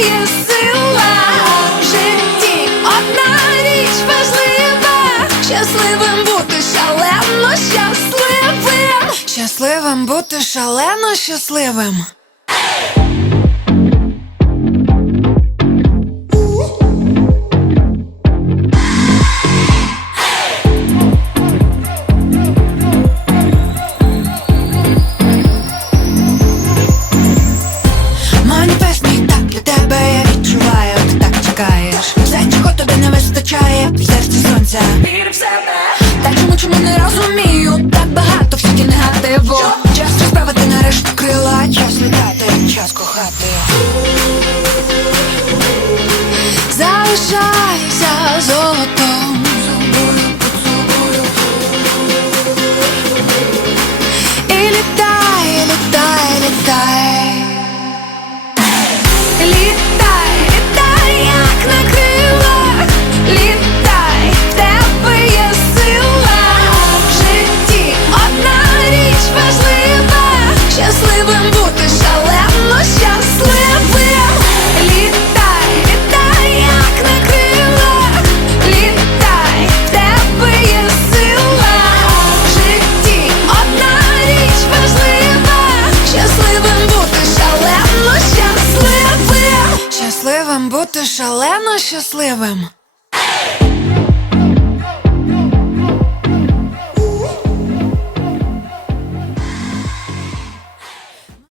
є сила. В житті, одна річ важлива, щасливим бути шалено щасливим, щасливим бути шалено щасливим. Вистачає, в серці сонця. Вір в себе. Та чому чому не розумію? Так багато в світі негативу. Час розправити нарешті крила, час літати, час кохати. Залишайся Щасливим бути шалено щасливим. Літай, літай, як на крилах Літай, в тебе є сила. В житті одна річ важлива. Щасливим бути шалено щасливим. Щасливим бути шалено щасливим